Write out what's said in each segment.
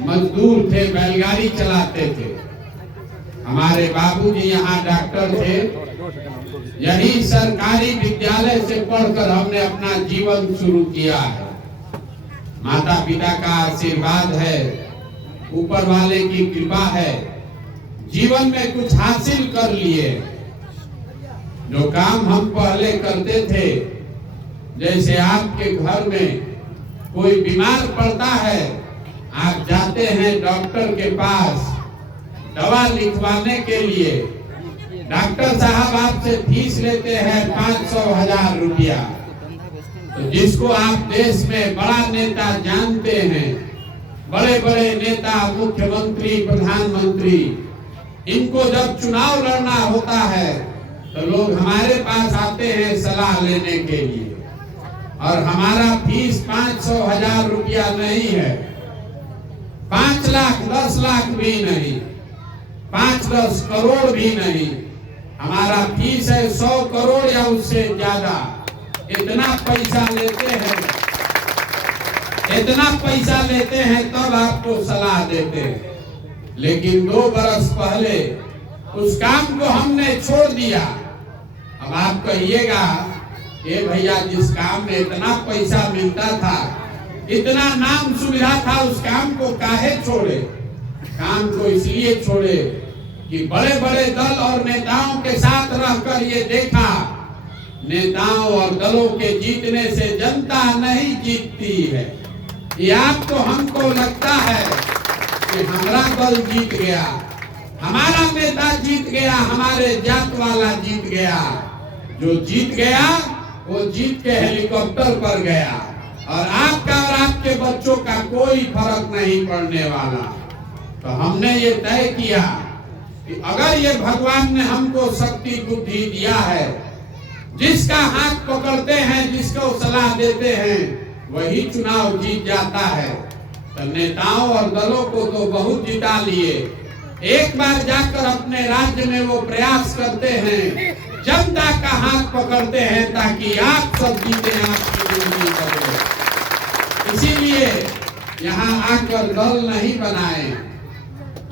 मजदूर थे, बैलगाड़ी चलाते थे। हमारे बाबूजी यहाँ डॉक्टर थे। यही सरकारी विद्यालय से पढ़कर हमने अपना जीवन शुरू किया है। माता पिता का आशीर्वाद है, ऊपर वाले की कृपा है, जीवन में कुछ हासिल कर लिए। जो काम हम पहले करते थे, जैसे आपके घर में कोई बीमार पड़ता है, आप जाते हैं डॉक्टर के पास दवा लिखवाने के लिए। डॉक्टर साहब आपसे फीस लेते हैं 500,000 रुपया। तो जिसको आप देश में बड़ा नेता जानते हैं, बड़े बड़े नेता, मुख्यमंत्री, प्रधानमंत्री, इनको जब चुनाव लड़ना होता है तो लोग हमारे पास आते हैं सलाह लेने के लिए। और हमारा फीस 500,000 रुपया नहीं है, 5 लाख 10 लाख भी नहीं, 5-10 करोड़ भी नहीं। हमारा फीस है 100 करोड़ या उससे ज्यादा। इतना पैसा लेते हैं तब आपको सलाह देते हैं। लेकिन 2 बरस पहले उस काम को हमने छोड़ दिया। अब आप कहिएगा, ये भैया जिस काम में इतना पैसा मिलता था, इतना नाम सुविधा था, उस काम को काहे छोड़े? काम को इसलिए छोड़े कि बड़े बड़े दल और नेताओं के साथ रहकर ये देखा, नेताओं और दलों के जीतने से जनता नहीं जीतती है। ये आपको हमको लगता है कि हमारा दल जीत गया, हमारा नेता जीत गया, हमारे जात वाला जीत गया। जो जीत गया वो जीत के हेलीकॉप्टर पर गया, और आपका और आपके बच्चों का कोई फर्क नहीं पड़ने वाला। तो हमने ये तय किया कि अगर ये भगवान ने हमको शक्ति बुद्धि दिया है, जिसका हाथ पकड़ते हैं, जिसको सलाह देते हैं, वही चुनाव जीत जाता है। तो नेताओं और दलों को तो बहुत जिता लिए, एक बार जाकर अपने राज्य में वो प्रयास करते हैं, जनता का हाथ पकड़ते हैं ताकि आप सब जीते, आपकी जिंदगी बदले। इसीलिए यहाँ आकर दल नहीं बनाए।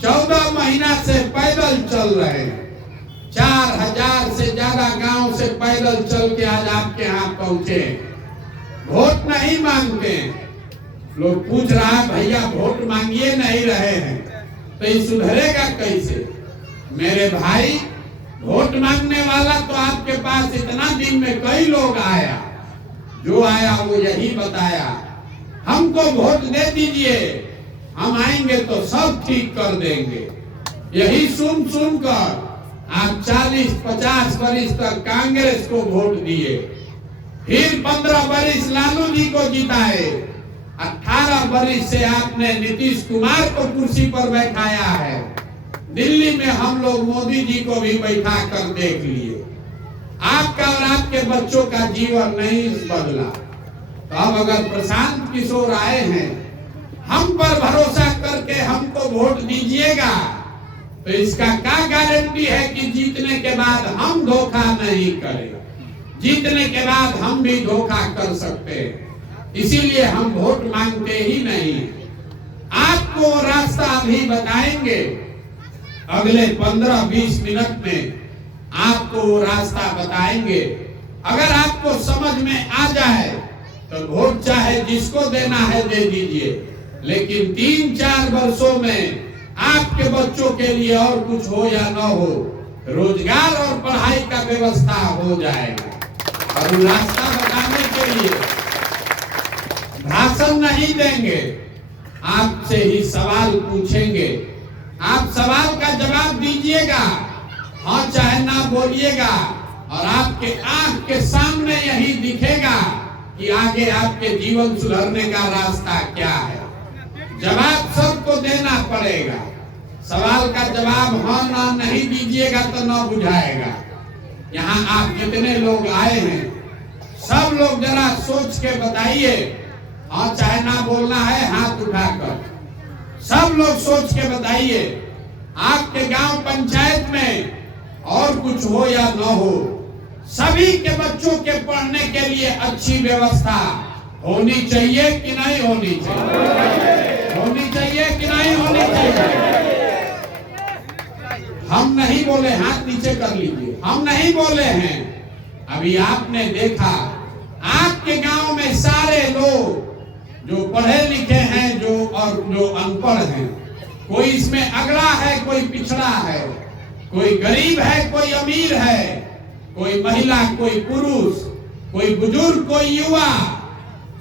14 महीना से पैदल चल रहे हैं, 4000 से ज्यादा गांव से पैदल चल के आज आपके यहाँ पहुंचे। वोट नहीं मांगते। लोग पूछ रहा है, भैया वोट मांगिए नहीं रहे हैं, तो ये सुधरेगा कैसे? मेरे भाई, वोट मांगने वाला तो आपके पास इतना दिन में कई लोग आया, जो आया वो यही बताया, हमको वोट दे दीजिए, हम आएंगे तो सब ठीक कर देंगे। यही सुन कर आप 40-50 वर्ष तक कांग्रेस को वोट दिए, फिर 15 वर्ष लालू जी को जिताए, 18 वर्ष से आपने नीतीश कुमार को कुर्सी पर बैठाया है। दिल्ली में हम लोग मोदी जी को भी बैठा कर देख लिए। आपका और आपके बच्चों का जीवन नहीं बदला। तो अब अगर प्रशांत किशोर आए हैं, हम पर भरोसा करके हमको वोट दीजिएगा, तो इसका क्या गारंटी है कि जीतने के बाद हम धोखा नहीं करें? जीतने के बाद हम भी धोखा कर सकते हैं। इसीलिए हम वोट मांगते ही नहीं। आपको रास्ता अभी बताएंगे, अगले 15-20 मिनट में आपको वो रास्ता बताएंगे। अगर आपको समझ में आ जाए तो वोट चाहे जिसको देना है दे दीजिए, लेकिन 3-4 वर्षों में आपके बच्चों के लिए और कुछ हो या न हो, रोजगार और पढ़ाई का व्यवस्था हो जाएगा। और रास्ता बताने के लिए भाषण नहीं देंगे, आपसे ही सवाल पूछेंगे, आप सवाल का जवाब दीजिएगा, हाँ चाहे ना बोलिएगा, और आपके आंख के सामने यही दिखेगा कि आगे आपके जीवन सुधरने का रास्ता क्या है। जवाब सबको देना पड़ेगा। सवाल का जवाब हाँ ना नहीं दीजिएगा तो ना बुझाएगा। यहाँ आप जितने लोग आए हैं, सब लोग जरा सोच के बताइए, हाँ चाहे ना बोलना है हाथ उठाकर, सब लोग सोच के बताइए, आपके गांव पंचायत में और कुछ हो या न हो, सभी के बच्चों के पढ़ने के लिए अच्छी व्यवस्था होनी चाहिए कि नहीं होनी चाहिए? होनी चाहिए कि नहीं? बोले, हाथ नीचे कर लीजिए, हम नहीं बोले हैं। अभी आपने देखा आपके गांव में सारे लोग जो पढ़े लिखे हैं जो और जो अनपढ़ हैं, कोई इसमें अगड़ा है, कोई पिछड़ा है, कोई गरीब है, कोई अमीर है, कोई महिला, कोई पुरुष, कोई बुजुर्ग, कोई युवा,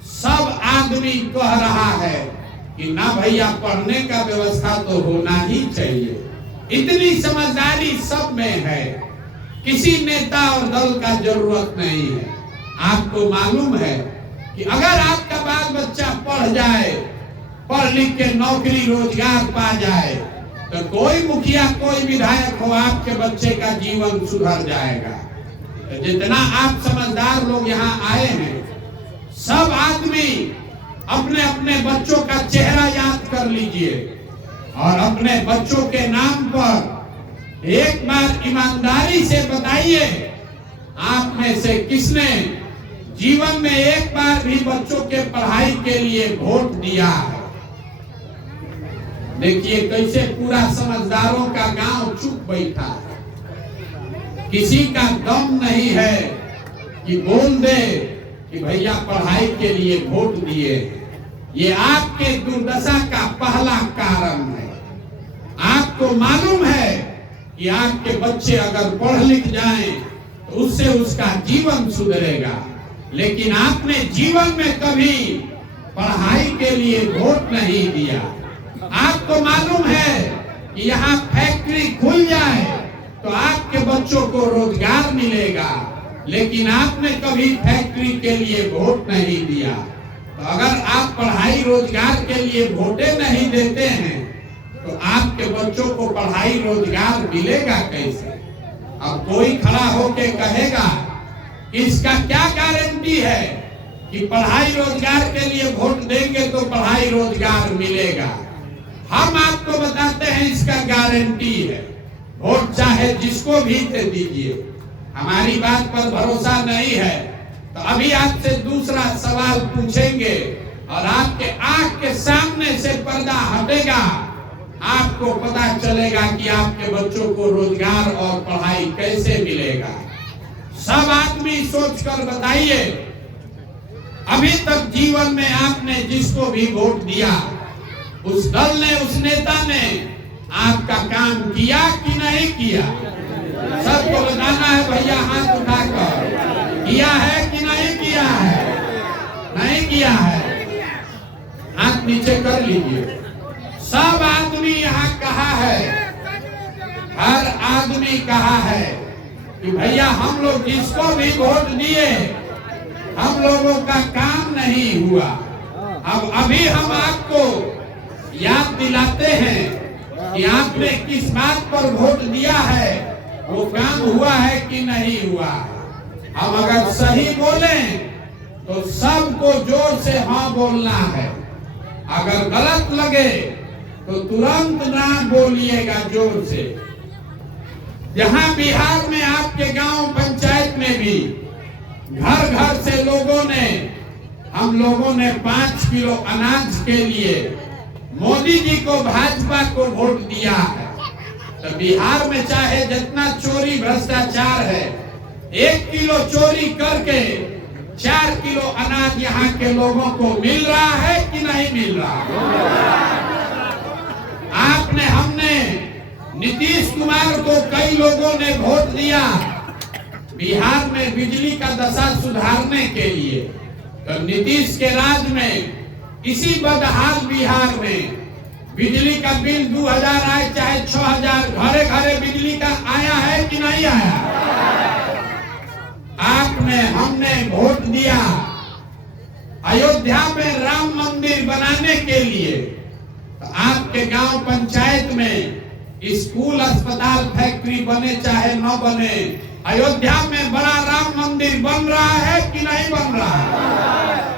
सब आदमी कह रहा है कि ना भैया पढ़ने का व्यवस्था तो होना ही चाहिए। इतनी समझदारी सब में है, किसी नेता और दल का जरूरत नहीं है। आपको मालूम है कि अगर आपका बाल बच्चा पढ़ जाए, पढ़ लिख के नौकरी रोजगार पा जाए, तो कोई मुखिया, कोई विधायक हो, आपके बच्चे का जीवन सुधर जाएगा। तो जितना आप समझदार लोग यहाँ आए हैं, सब आदमी अपने अपने बच्चों का चेहरा याद कर लीजिए और अपने बच्चों के नाम पर एक बार ईमानदारी से बताइए, आप में से किसने जीवन में एक बार भी बच्चों के पढ़ाई के लिए वोट दिया है? देखिए कैसे पूरा समझदारों का गांव चुप बैठा है, किसी का दम नहीं है कि बोल दे कि भैया पढ़ाई के लिए वोट दिए। ये आपके दुर्दशा का पहला कारण है। आपको मालूम है कि आपके बच्चे अगर पढ़ लिख जाएं तो उससे उसका जीवन सुधरेगा, लेकिन आपने जीवन में कभी पढ़ाई के लिए वोट नहीं दिया। आपको मालूम है कि यहाँ फैक्ट्री खुल जाए तो आपके बच्चों को रोजगार मिलेगा, लेकिन आपने कभी फैक्ट्री के लिए वोट नहीं दिया। तो अगर आप पढ़ाई रोजगार के लिए वोटे नहीं देते हैं तो आपके बच्चों को पढ़ाई रोजगार मिलेगा कैसे? अब कोई खड़ा होके कहेगा इसका क्या गारंटी है कि पढ़ाई रोजगार के लिए वोट देंगे तो पढ़ाई रोजगार मिलेगा? हम आपको बताते हैं इसका गारंटी है। वोट चाहे जिसको भी दे दीजिए, हमारी बात पर भरोसा नहीं है तो अभी आपसे दूसरा सवाल पूछेंगे और आपके आंख के सामने से पर्दा हटेगा, आपको पता चलेगा कि आपके बच्चों को रोजगार और पढ़ाई कैसे मिलेगा। सब आदमी सोचकर बताइए, अभी तक जीवन में आपने जिसको भी वोट दिया, उस दल ने, उस नेता ने आपका काम किया कि नहीं किया? सबको बताना है भैया, हाथ उठाकर, किया है कि नहीं किया है? नहीं किया है, हाथ नीचे कर लीजिए। सब आदमी यहाँ कहा है, हर आदमी कहा है कि भैया हम लोग जिसको भी वोट दिए, हम लोगों का काम नहीं हुआ। अब अभी हम आपको याद दिलाते हैं कि आपने किस बात पर वोट दिया है, वो काम हुआ है कि नहीं हुआ। अब अगर सही बोले तो सबको जोर से हाँ बोलना है, अगर गलत लगे तो तुरंत ना बोलिएगा, जोर से। यहाँ बिहार में आपके गांव पंचायत में भी घर घर से लोगों ने, हम लोगों ने 5 किलो अनाज के लिए मोदी जी को, भाजपा को वोट दिया है। तो बिहार में चाहे जितना चोरी भ्रष्टाचार है, 1 किलो चोरी करके 4 किलो अनाज यहाँ के लोगों को मिल रहा है कि नहीं मिल रहा? आपने, हमने नीतीश कुमार को कई लोगों ने वोट दिया बिहार में बिजली का दशा सुधारने के लिए। तो नीतीश के राज में इसी बदहाल बिहार में बिजली का बिल 2000 आए चाहे 6000, घरे घरे बिजली का आया है कि नहीं आया? आपने, हमने वोट दिया अयोध्या में राम मंदिर बनाने के लिए। तो आपके गांव पंचायत में स्कूल, अस्पताल, फैक्ट्री बने चाहे न बने, अयोध्या में बड़ा राम मंदिर बन रहा है कि नहीं बन रहा है?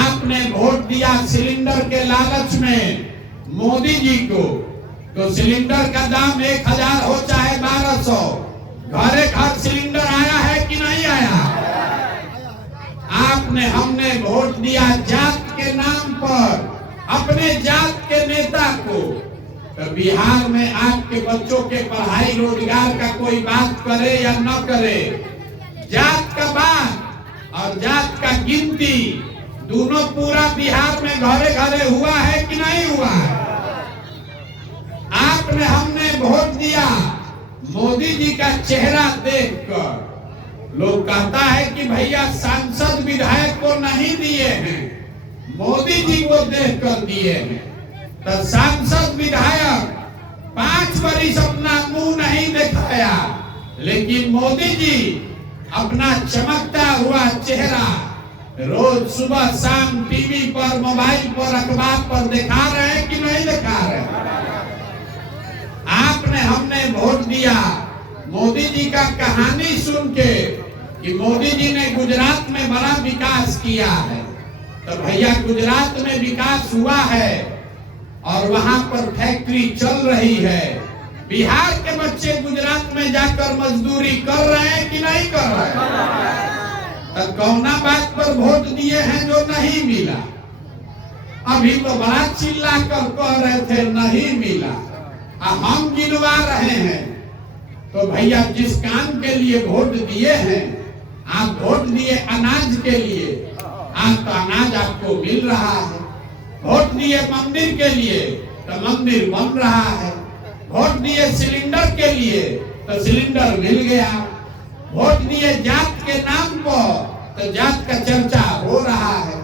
आपने वोट दिया सिलेंडर के लालच में मोदी जी को, तो सिलेंडर का दाम 1000 हो चाहे 1200, घरे घर सिलेंडर आया है कि नहीं आया? आपने, हमने वोट दिया जात के नाम पर अपने जात के नेता को। तो बिहार में आपके बच्चों के पढ़ाई रोजगार का कोई बात करे या न करे, जात का बात और जात का गिनती दोनों पूरा बिहार में घरे घरे हुआ है कि नहीं हुआ है? आपने हमने वोट दिया, मोदी जी का चेहरा देखकर लोग कहता है कि भैया सांसद विधायक को नहीं दिए हैं, मोदी जी को देखकर दिए हैं। तो सांसद विधायक 5 वर्ष अपना मुंह नहीं दिखाया, लेकिन मोदी जी अपना चमकता हुआ चेहरा रोज सुबह शाम टीवी पर, मोबाइल पर, अखबार पर दिखा रहे हैं कि नहीं दिखा रहे? आपने हमने वोट दिया, मोदी जी का कहानी सुन के कि मोदी जी ने गुजरात में बड़ा विकास किया है, तो भैया गुजरात में विकास हुआ है और वहां पर फैक्ट्री चल रही है। बिहार के बच्चे गुजरात में जाकर मजदूरी कर रहे हैं कि नहीं कर रहे हैं? तो कौना बात पर वोट दिए हैं जो नहीं मिला? अभी तो बड़ा चिल्ला कर कह रहे थे नहीं मिला, हम गिनवा रहे हैं। तो भैया जिस काम के लिए वोट दिए हैं, आप वोट दिए अनाज के लिए, आज तो अनाज आपको मिल रहा है। वोट दिए मंदिर के लिए तो मंदिर बन रहा है। वोट दिए सिलेंडर के लिए तो सिलेंडर मिल गया। वोट दिए जात के नाम पर तो जात का चर्चा हो रहा है।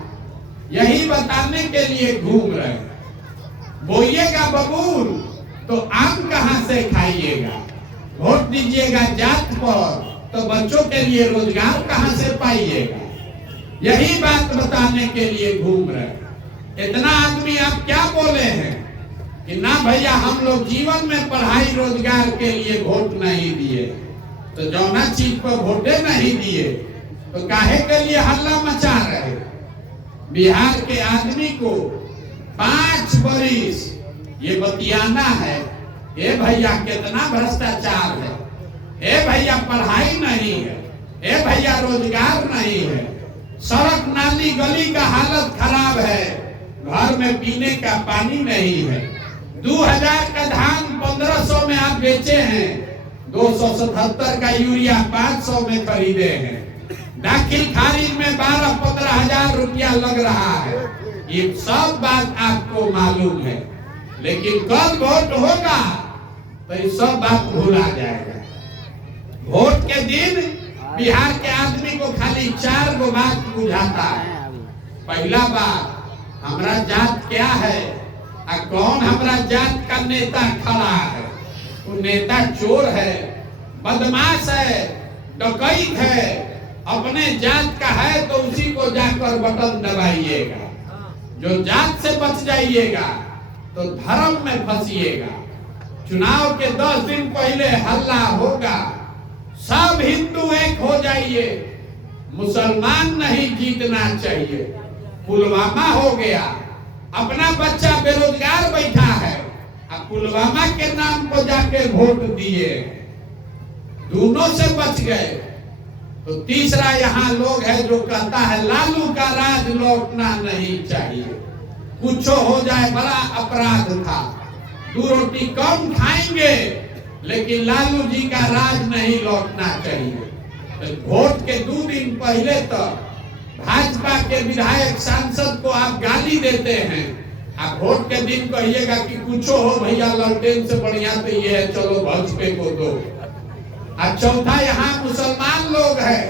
यही बताने के लिए घूम रहे। बोइएगा बबूल तो आम कहां से खाइएगा, वोट दीजिएगा जात पर तो बच्चों के लिए रोजगार कहां से पाइएगा। यही बात बताने के लिए घूम रहे। इतना आदमी आप क्या बोले हैं कि ना भैया हम लोग जीवन में पढ़ाई रोजगार के लिए वोट नहीं दिए, तो जौना चीज पर वोटे नहीं दिए तो काहे के लिए हल्ला मचा रहे? बिहार के आदमी को 5 वर्ष ये बतियाना है, ए भैया कितना भ्रष्टाचार है, ए भैया पढ़ाई नहीं है, ए भैया रोजगार नहीं है, सड़क नाली गली का हालत खराब है, घर में पीने का पानी नहीं है। 2000 का धान 1500 में आप बेचे हैं, 277 का यूरिया 500 में खरीदे हैं, दाखिल खारिज में 12-15 हजार रुपया लग रहा है। ये सब बात आपको मालूम है, लेकिन कल वोट होगा तो ये सब बात भूला जाएगा। वोट के दिन बिहार के आदमी को खाली 4 गो बात बुझाता है। पहला बात, हमारा जात क्या है और कौन हमारा जात का नेता खड़ा है। वो नेता चोर है, बदमाश है, डकैत है, अपने जात का है तो उसी को जाकर बटन दबाइएगा। जो जात से बच जाइएगा तो धर्म में फंसिएगा। चुनाव के 10 दिन पहले हल्ला होगा, सब हिंदू एक हो जाइए, मुसलमान नहीं जीतना चाहिए। पुलवामा हो गया, अपना बच्चा बेरोजगार बैठा है, अब पुलवामा के नाम को जाके वोट दिए, दोनों से बच गए। तो तीसरा यहाँ लोग है जो कहता है लालू का राज लौटना नहीं चाहिए, कुछ हो जाए बड़ा अपराध था, 2 रोटी कम खाएंगे लेकिन लालू जी का राज नहीं लौटना चाहिए। तो वोट के 2 दिन पहले तक भाजपा के विधायक सांसद को आप गाली देते हैं, आप वोट के दिन कहिएगा कि कुछ हो भैया ललटेन से बढ़िया तो ये है, चलो भाजपा को दो। और चौथा यहाँ मुसलमान लोग है,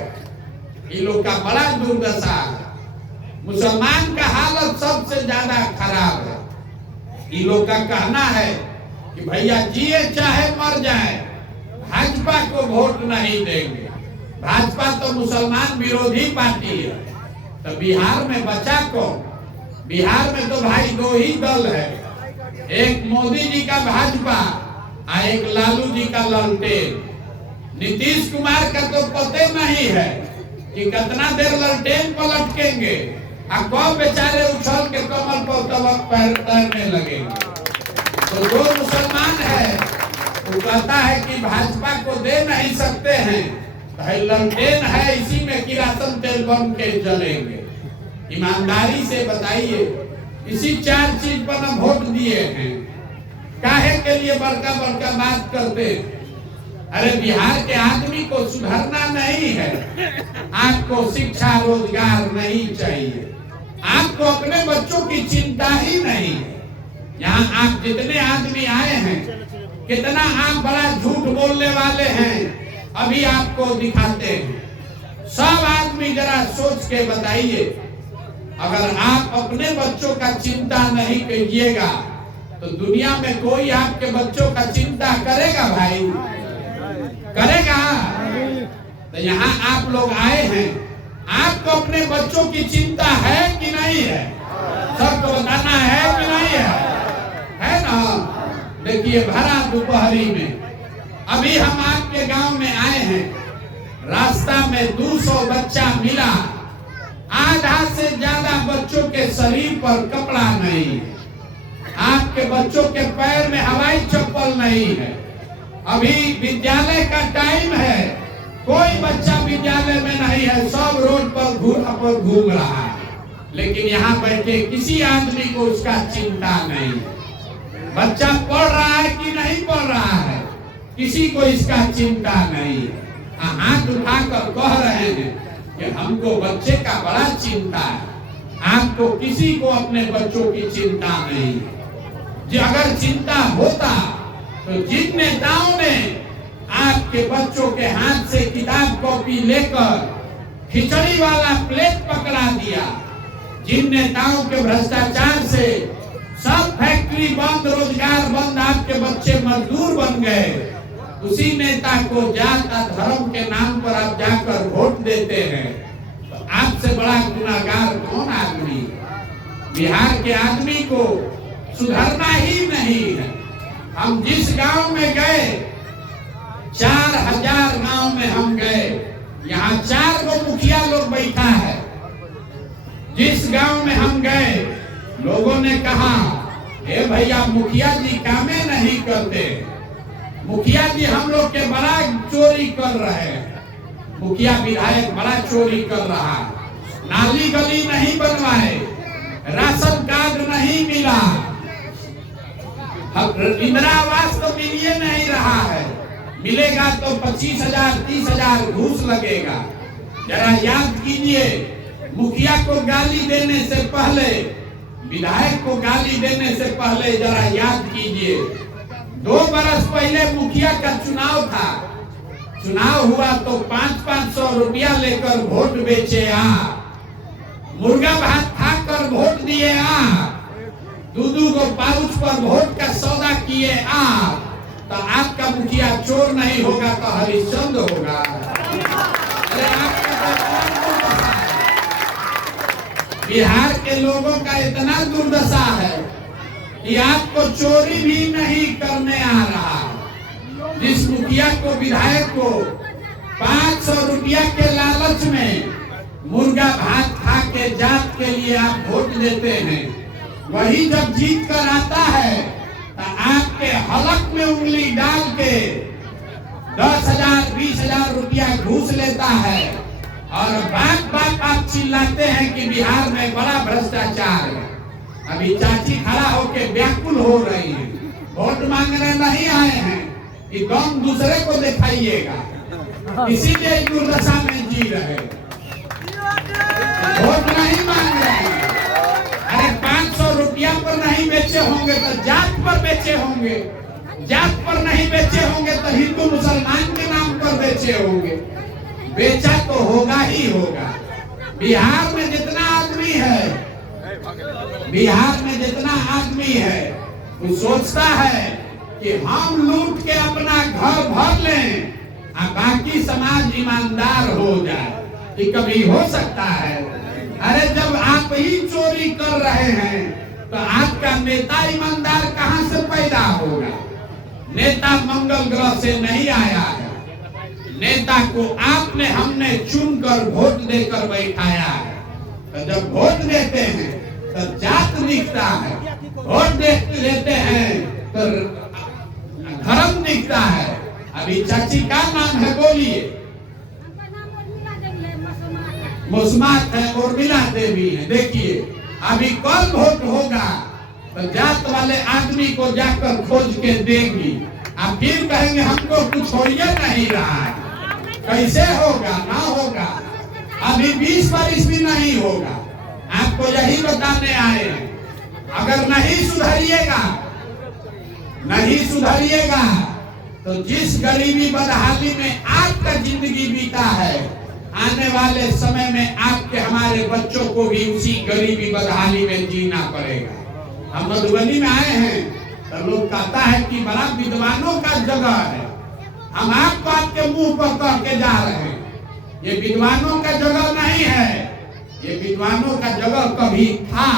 इन लोग का बड़ा दुर्दशा है। मुसलमान का हालत सबसे ज्यादा खराब है। इन लोग का कहना है कि भैया जिए चाहे मर जाए भाजपा को वोट नहीं देंगे, भाजपा तो मुसलमान विरोधी पार्टी है। तो बिहार में बचा कौन? बिहार में तो भाई 2 ही दल है, एक मोदी जी का भाजपा और एक लालू जी का ललटेन। नीतीश कुमार का तो पते नहीं है कि कितना देर ललटेन पलटकेंगे और कब बेचारे उछल के कमल पर तबक तैरने लगेंगे। तो जो मुसलमान है वो कहता है कि भाजपा को दे नहीं सकते हैं, भाई ललटेन है इसी में किरासन तेल बन के जलेंगे। ईमानदारी से बताइए, इसी 4 चीज पर हम वोट दिए हैं। काहे के लिए बड़का बड़का बात करते हैं। अरे बिहार के आदमी को सुधरना नहीं है, आपको शिक्षा रोजगार नहीं चाहिए, आपको अपने बच्चों की चिंता ही नहीं है। यहाँ आप जितने आदमी आए हैं, कितना आप बड़ा झूठ बोलने वाले हैं, अभी आपको दिखाते हैं। सब आदमी जरा सोच के बताइए, अगर आप अपने बच्चों का चिंता नहीं कीजिएगा तो दुनिया में कोई आपके बच्चों का चिंता करेगा भाई? करेगा? तो यहाँ आप लोग आए हैं, आपको अपने बच्चों की चिंता है कि नहीं है? सबको बताना है कि नहीं है ना? देखिए भरा दोपहरी में अभी हम आपके गांव में आए हैं, रास्ता में 200 बच्चा मिला, आधा से ज्यादा बच्चों के शरीर पर कपड़ा नहीं है, आपके बच्चों के पैर में हवाई चप्पल नहीं है। अभी विद्यालय का टाइम है, कोई बच्चा विद्यालय में नहीं है, सब रोड पर घूम रहा है, लेकिन यहाँ बैठे किसी आदमी को उसका चिंता नहीं। बच्चा पढ़ रहा है कि नहीं पढ़ रहा है, किसी को इसका चिंता नहीं। हाथ उठाकर कह रहे हैं कि हमको बच्चे का बड़ा चिंता है, आपको किसी को अपने बच्चों की चिंता नहीं। जो अगर चिंता होता तो जिन नेताओं ने आपके बच्चों के हाथ से किताब कॉपी लेकर खिचड़ी वाला प्लेट पकड़ा दिया, जिन नेताओं के भ्रष्टाचार से सब फैक्ट्री बंद, रोजगार बंद, आपके बच्चे मजदूर बन गए, उसी नेता को जात धर्म के नाम पर आप जाकर वोट देते हैं, तो आपसे बड़ा गुनाहगार कौन आदमी? बिहार के आदमी को सुधरना ही नहीं है। हम जिस गांव में गए, 4000 गांव में हम गए, यहाँ 4 गो मुखिया लोग बैठा है। जिस गांव में हम गए, लोगों ने कहा, ए भैया मुखिया जी कामे नहीं करते, मुखिया जी हम लोग के बड़ा चोरी कर रहे हैं, मुखिया विधायक बड़ा चोरी कर रहा है, नाली गली नहीं बनवाए, राशन कार्ड नहीं मिला, इंदिरा आवास तो मिलिए नहीं रहा है, मिलेगा तो 25,000 30,000 घूस लगेगा। जरा याद कीजिए, मुखिया को गाली देने से पहले, विधायक को गाली देने से पहले जरा याद कीजिए, 2 बरस पहले मुखिया का चुनाव था, चुनाव हुआ तो 500-500 रुपया लेकर वोट बेचे मुर्गा भात खाकर वोट दिए 2-2 गो पाउच पर वोट का सौदा किए तो आपका मुखिया चोर नहीं होगा तो हरिश्चंद्र होगा। अरे बिहार के लोगों का इतना दुर्दशा है कि आपको चोरी भी नहीं करने आ रहा। जिस मुखिया को, विधायक को 500 रुपया के लालच में मुर्गा भात खा के जात के लिए आप वोट देते हैं, वही जब जीत कर आता है तो आपके हलक में उंगली डाल के 10,000 20,000 रुपया घूस लेता है और बात बात आप चिल्लाते हैं कि बिहार में बड़ा भ्रष्टाचार है। अभी चाची खड़ा होके व्याकुल हो रही है, वोट मांगने नहीं आए हैं कि दम दूसरे को दिखाइएगा, इसीलिए दुर्दशा में जी रहे, वोट नहीं मांग रहे हैं। अरे 500 रुपया पर नहीं बेचे होंगे तो जात पर बेचे होंगे, जात पर नहीं बेचे होंगे तो हिंदू मुसलमान के नाम पर बेचे होंगे, बेचा तो होगा ही होगा। बिहार में जितना आदमी है, बिहार में जितना आदमी है, वो सोचता है कि हम लूट के अपना घर भर लें और बाकी समाज ईमानदार हो जाए, ये कभी हो सकता है? अरे जब आप ही चोरी कर रहे हैं तो आपका नेता ईमानदार कहां से पैदा होगा? नेता मंगल ग्रह से नहीं आया है, नेता को आपने हमने चुनकर वोट देकर बैठाया है। तो जब वोट देते हैं तो जात दिखता है, वोट देते हैं तो धर्म दिखता है। अभी चाची का नाम है, बोलिए? मुस्मात है, उर्मिला देवी है। देखिए अभी कल वोट होगा तो जात वाले आदमी को जाकर खोज के देंगी। आप फिर कहेंगे हमको कुछ हो ही नहीं रहा है। कैसे होगा? ना होगा, अभी 20 वर्ष भी नहीं होगा। आपको यही बताने आए हैं। अगर नहीं सुधरिएगा तो जिस गरीबी बदहाली में आपका जिंदगी बीता है, आने वाले समय में आपके हमारे बच्चों को भी उसी गरीबी बदहाली में जीना पड़ेगा। हम मधुबनी में आए हैं तो लोग कहता है कि बड़ा विद्वानों का जगह है। हम आपको आपके मुंह पर कह के जा रहे हैं, ये विद्वानों का जगह नहीं है। ये विद्वानों का जगह कभी था,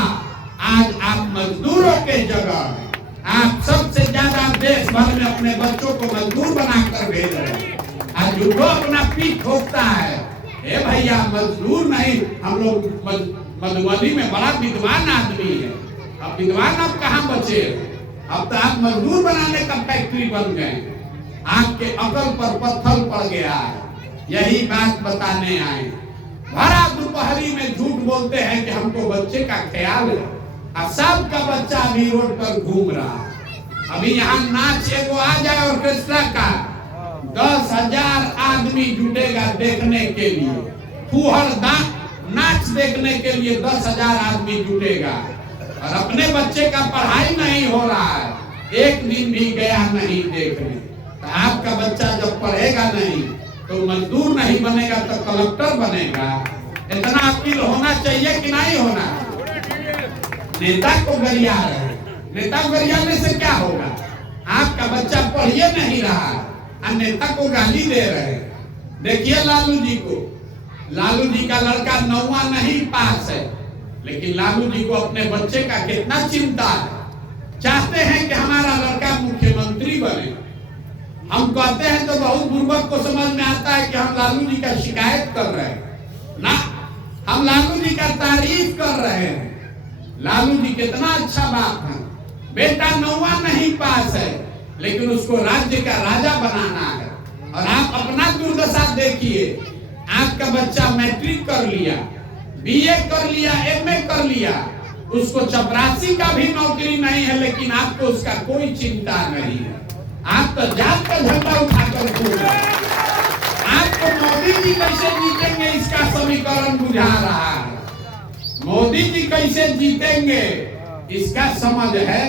आज आप मजदूरों के जगह हैं। आप सबसे ज्यादा देश भर में अपने बच्चों को मजदूर बनाकर भेज रहे हैं। आज जो अपना पीठ ठोकता है, हे भैया मजदूर नहीं, हम लोग मधुबनी में बड़ा विद्वान आदमी है। अब विद्वान अब कहाँ बचे? अब तो आप मजदूर बनाने का फैक्ट्री बन गए। आपके अकल पर पत्थर पड़ गया है। यही बात बताने आए। भरा दोपहरी में झूठ बोलते हैं कि हमको बच्चे का ख्याल है। सबका बच्चा भी रोड पर घूम रहा है। अभी यहाँ नाच एगो आ जाए ऑर्केस्ट्रा का, 10,000 आदमी जुटेगा देखने के लिए। फूहड़ नाच देखने के लिए 10,000 आदमी जुटेगा, और अपने बच्चे का पढ़ाई नहीं हो रहा है, एक दिन भी गया नहीं देखने। तो आपका बच्चा जब पढ़ेगा नहीं तो मजदूर नहीं बनेगा तो कलेक्टर बनेगा। इतना अकील होना चाहिए कि नहीं होना? नेता को गरिया रहे, नेता को गरियाने से क्या होगा? आपका बच्चा पढ़िए नहीं रहा और नेता को गाली दे रहे। देखिए लालू जी को, लालू जी का लड़का 9वां नहीं पास है, लेकिन लालू जी को अपने बच्चे का कितना चिंता है। चाहते हैं कि हमारा लड़का मुख्यमंत्री बने। हम कहते हैं तो बहुत बुर्बक को समझ में आता है कि हम लालू जी का शिकायत कर रहे हैं ना, हम लालू जी का तारीफ कर रहे हैं। लालू जी कितना अच्छा बात है। बेटा 9वां नहीं पास है, लेकिन उसको राज्य का राजा बनाना है। और आप अपना दुर्दशा देखिए, आपका बच्चा मैट्रिक कर लिया, बीए कर लिया, एमए कर लिया, उसको चपरासी का भी नौकरी नहीं है, लेकिन आपको उसका कोई चिंता नहीं है। आप तो जात का झंडा उठाकर घूम रहे हैं। आपको मोदी जी कैसे जीतेंगे इसका समीकरण बुझा रहा है। मोदी जी कैसे जीतेंगे इसका समझ है।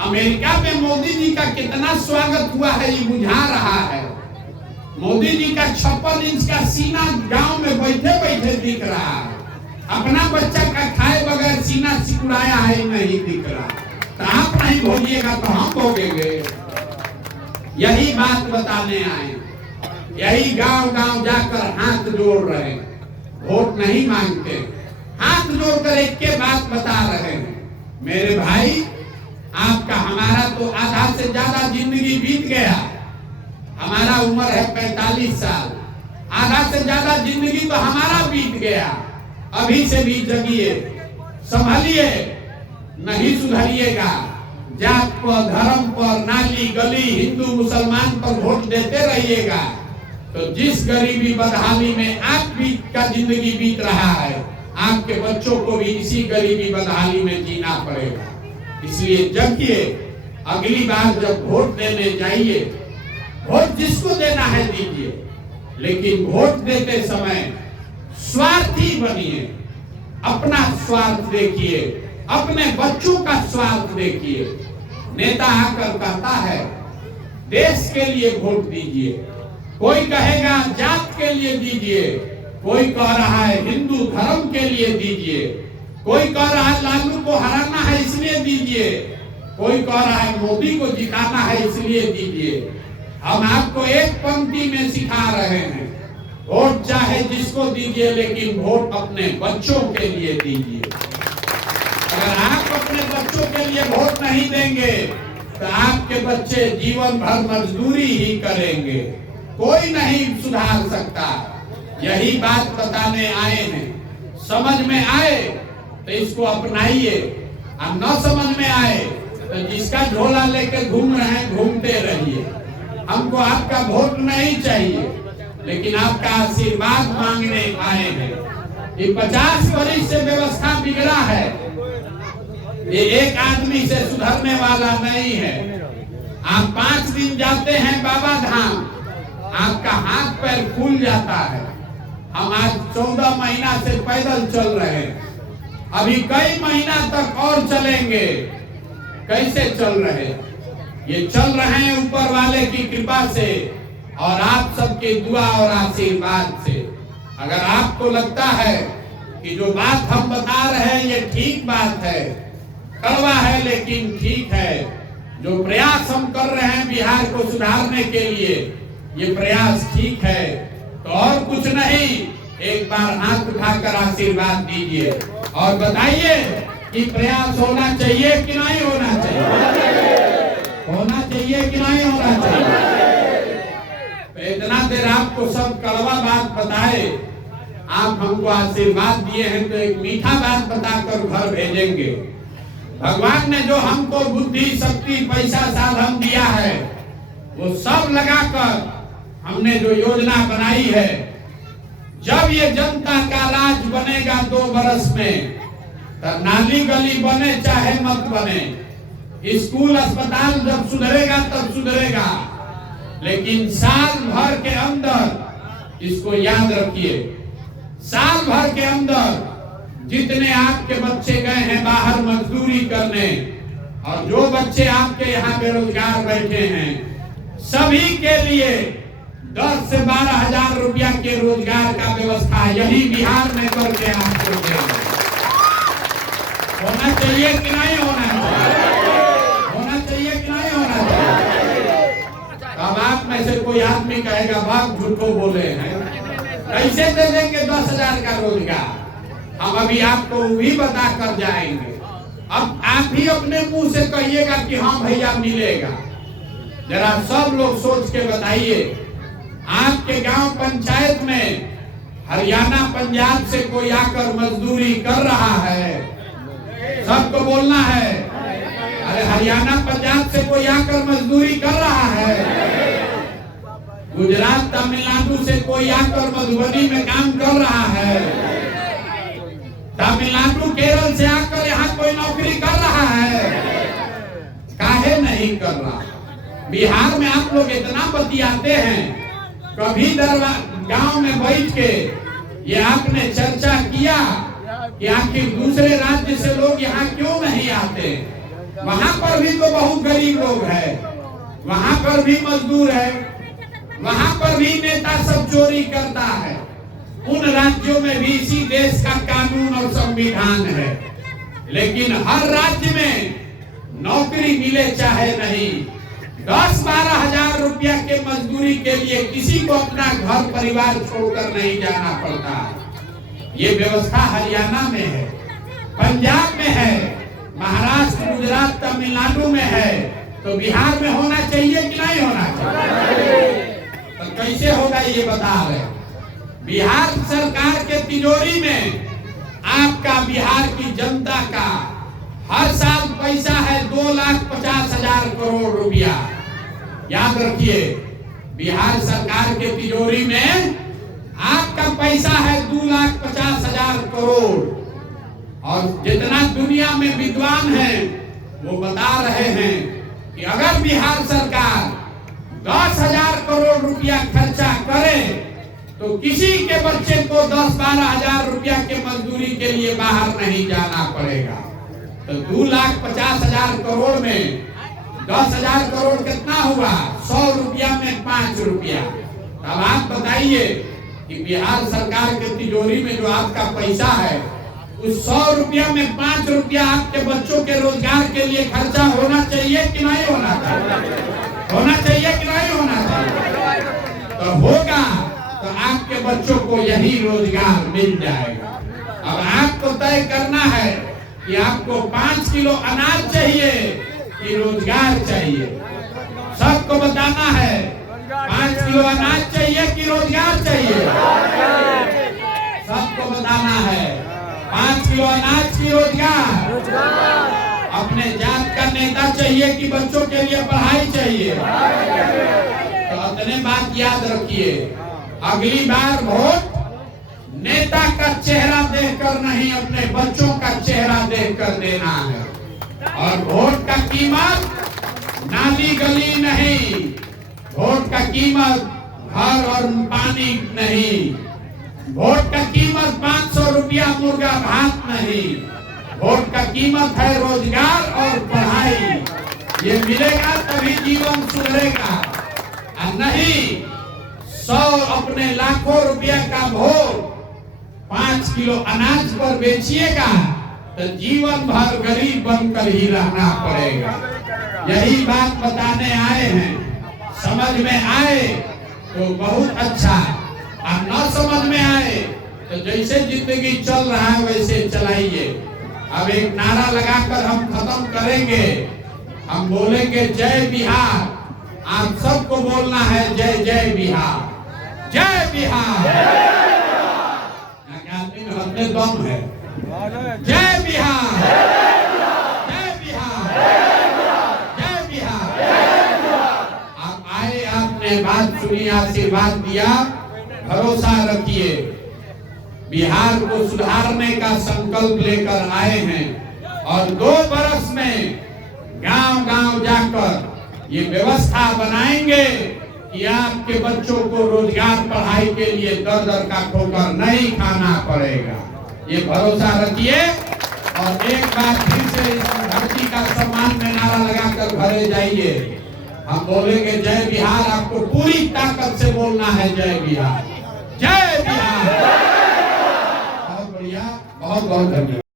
अमेरिका में मोदी जी का कितना स्वागत हुआ है ये बुझा रहा है। मोदी जी का 56 इंच का सीना गांव में बैठे बैठे दिख रहा है। अपना बच्चा का खाए बगैर सीना सिकुड़ाया है नहीं दिख रहा। तो आप नहीं भोगिएगा तो हम भोगेंगे। यही बात बताने आए, यही गांव गांव जाकर हाथ जोड़ रहे, वोट नहीं मांगते, हाथ जोड़कर एक के बात बता रहे हैं। मेरे भाई, आपका हमारा तो आधा से ज्यादा जिंदगी बीत गया। हमारा उम्र है 45 साल, आधा से ज्यादा जिंदगी तो हमारा बीत गया। अभी से भी जगिए, संभलिए, नहीं सुधरिएगा। जात पर, धर्म पर, नाली गली, हिंदू मुसलमान पर वोट देते रहिएगा तो जिस गरीबी बदहाली में आपका जिंदगी बीत रहा है, आपके बच्चों को भी इसी गरीबी बदहाली में जीना पड़ेगा। इसलिए जगिए। अगली बार जब वोट देने जाइए, वोट जिसको देना है दीजिए, लेकिन वोट देते समय स्वार्थी बनिए। अपना स्वार्थ देखिए, अपने बच्चों का स्वार्थ देखिए। नेता आकर कहता है देश के लिए वोट दीजिए, कोई कहेगा जात के लिए दीजिए, कोई कह रहा है हिंदू धर्म के लिए दीजिए, कोई कह रहा है लालू को हराना है इसलिए दीजिए, कोई कह रहा है मोदी को जिताना है इसलिए दीजिए। हम आपको एक पंक्ति में सिखा रहे हैं, वोट चाहे जिसको दीजिए, लेकिन वोट अपने बच्चों के लिए दीजिए। अगर आप अपने बच्चों के लिए वोट नहीं देंगे तो आपके बच्चे जीवन भर मजदूरी ही करेंगे, कोई नहीं सुधार सकता। यही बात बताने आए हैं। समझ में आए तो इसको अपनाइए, और न समझ में आए तो जिसका झोला लेकर घूम रहे हैं घूमते रहिए। हमको आपका वोट नहीं चाहिए, लेकिन आपका आशीर्वाद मांगने आए हैं। ये 50 वर्ष से व्यवस्था बिगड़ा है, ये एक आदमी से सुधरने वाला नहीं है। आप 5 दिन जाते हैं बाबा धाम, आपका हाथ पैर फूल जाता है। हम आज 14 महीना से पैदल चल रहे हैं, अभी कई महीना तक और चलेंगे। कैसे चल रहे? ये चल रहे हैं ऊपर वाले की कृपा से और आप सबके दुआ और आशीर्वाद से। अगर आपको लगता है कि जो बात हम बता रहे हैं ये ठीक बात है, कड़वा है लेकिन ठीक है, जो प्रयास हम कर रहे हैं बिहार को सुधारने के लिए, ये प्रयास ठीक है, तो और कुछ नहीं, एक बार हाथ उठाकर आशीर्वाद दीजिए और बताइए कि प्रयास होना चाहिए कि नहीं होना चाहिए, होना चाहिए कि नहीं होना चाहिए। तो इतना देर आपको सब कड़वा बात बताए, आप हमको आशीर्वाद दिए हैं तो एक मीठा बात बताकर घर भेजेंगे। भगवान ने जो हमको बुद्धि शक्ति पैसा साधन दिया है वो सब लगाकर हमने जो योजना बनाई है, जब ये जनता का राज बनेगा 2 वर्ष में, तब नाली गली बने चाहे मत बने, स्कूल अस्पताल जब सुधरेगा तब सुधरेगा, लेकिन साल भर के अंदर इसको याद रखिए, साल भर के अंदर जितने आपके बच्चे गए हैं बाहर मजदूरी करने और जो बच्चे आपके यहाँ बेरोजगार बैठे हैं, सभी के लिए 10 से 12 हजार रुपया के रोजगार का व्यवस्था यही बिहार में करके आपको देंगे। होना चाहिए कि नहीं होना चाहिए, होना चाहिए कि नहीं होना चाहिए। अब आप में से कोई आदमी कहेगा बाप झूठो बोले हैं, कैसे दे देंगे 10 हजार का रोजगार? हम अभी आपको भी बता कर जाएंगे। अब आप ही अपने मुंह से कहिएगा कि हाँ भैया मिलेगा। जरा सब लोग सोच के बताइए, आपके गांव पंचायत में हरियाणा पंजाब से कोई आकर मजदूरी कर रहा है? सबको बोलना है, अरे हरियाणा पंजाब से कोई आकर मजदूरी कर रहा है? गुजरात तमिलनाडु से कोई आकर मधुबनी में काम कर रहा है? तमिलनाडु केरल से आकर यहाँ कोई नौकरी कर रहा है? काहे नहीं कर रहा? बिहार में आप लोग इतना बतियाते हैं, कभी गांव में बैठ के ये आपने चर्चा किया कि आखिर दूसरे राज्य से लोग यहाँ क्यों नहीं आते? वहां पर भी तो बहुत गरीब लोग हैं, वहां पर भी मजदूर है, वहां पर भी नेता सब चोरी करता है। उन राज्यों में भी इसी देश का कानून और संविधान है, लेकिन हर राज्य में नौकरी मिले चाहे नहीं, 10-12 हजार रुपया के मजदूरी के लिए किसी को अपना घर परिवार छोड़कर नहीं जाना पड़ता। ये व्यवस्था हरियाणा में है, पंजाब में है, महाराष्ट्र गुजरात तमिलनाडु में है, तो बिहार में होना चाहिए कि नहीं होना चाहिए? तो कैसे होगा ये बता रहे। बिहार सरकार के तिजोरी में आपका बिहार की जनता का हर साल पैसा है 2,50,000 करोड़ रुपया। याद रखिए, बिहार सरकार के तिजोरी में आपका पैसा है 2,50,000 करोड़। और जितना दुनिया में विद्वान हैं वो बता रहे हैं कि अगर बिहार सरकार 10,000 करोड़ रुपया खर्चा करे तो किसी के बच्चे को 10-12 हजार रुपया के मजदूरी के लिए बाहर नहीं जाना पड़ेगा। तो 2,50,000 करोड़ में 10,000 करोड़ कितना हुआ? 100 रुपया में 5 रुपया। अब आप बताइए कि बिहार सरकार के तिजोरी में जो आपका पैसा है, उस 100 रुपया में 5 रुपया आपके बच्चों के रोजगार के लिए खर्चा होना चाहिए कि नहीं होना चाहिए? होना चाहिए कि नहीं होना चाहिए? तो होगा तो आपके बच्चों को यही रोजगार मिल जाएगा। अब आपको तय करना है कि आपको 5 किलो अनाज चाहिए कि रोजगार चाहिए। सबको बताना है 5 किलो अनाज चाहिए कि रोजगार चाहिए। सबको बताना है 5 किलो अनाज की रोजगार। अपने जात का नेता चाहिए कि बच्चों के लिए पढ़ाई चाहिए? तो अपने बात याद रखिए, अगली बार वोट नेता का चेहरा देखकर नहीं, अपने बच्चों का चेहरा देखकर देना है। और वोट का कीमत नाली गली नहीं, वोट का कीमत घर और पानी नहीं, वोट का कीमत 500 रुपया मुर्गा भात नहीं, वोट का कीमत है रोजगार और पढ़ाई। ये मिलेगा तभी जीवन सुधरेगा, और नहीं 100 अपने लाखों रुपया का वोट 5 किलो अनाज पर बेचिएगा तो जीवन भर गरीब बनकर ही रहना पड़ेगा। यही बात बताने आए हैं। समझ में आए तो बहुत अच्छा, और न समझ में आए तो जैसे जिंदगी चल रहा है वैसे चलाइए। अब एक नारा लगाकर हम खत्म करेंगे। हम बोलेंगे जय बिहार। आप सबको बोलना है जय जय बिहार, जय बिहार। आदमी में अपने दम है। जय बिहार, जय बिहार, जय बिहार। आप आए, आपने बात सुनी, आशीर्वाद दिया, भरोसा रखिए। बिहार को सुधारने का संकल्प लेकर आए हैं और 2 बरस में गांव-गांव जाकर ये व्यवस्था बनाएंगे कि आपके बच्चों को रोजगार पढ़ाई के लिए दर-दर का ठोकर नहीं खाना पड़ेगा। ये भरोसा रखिए। और एक बार फिर से इस धरती का सम्मान में नारा लगाकर घरे जाइए। हम बोलेंगे जय बिहार, आपको पूरी ताकत से बोलना है जय बिहार, जय बिहार। बहुत बढ़िया, बहुत बहुत धन्यवाद।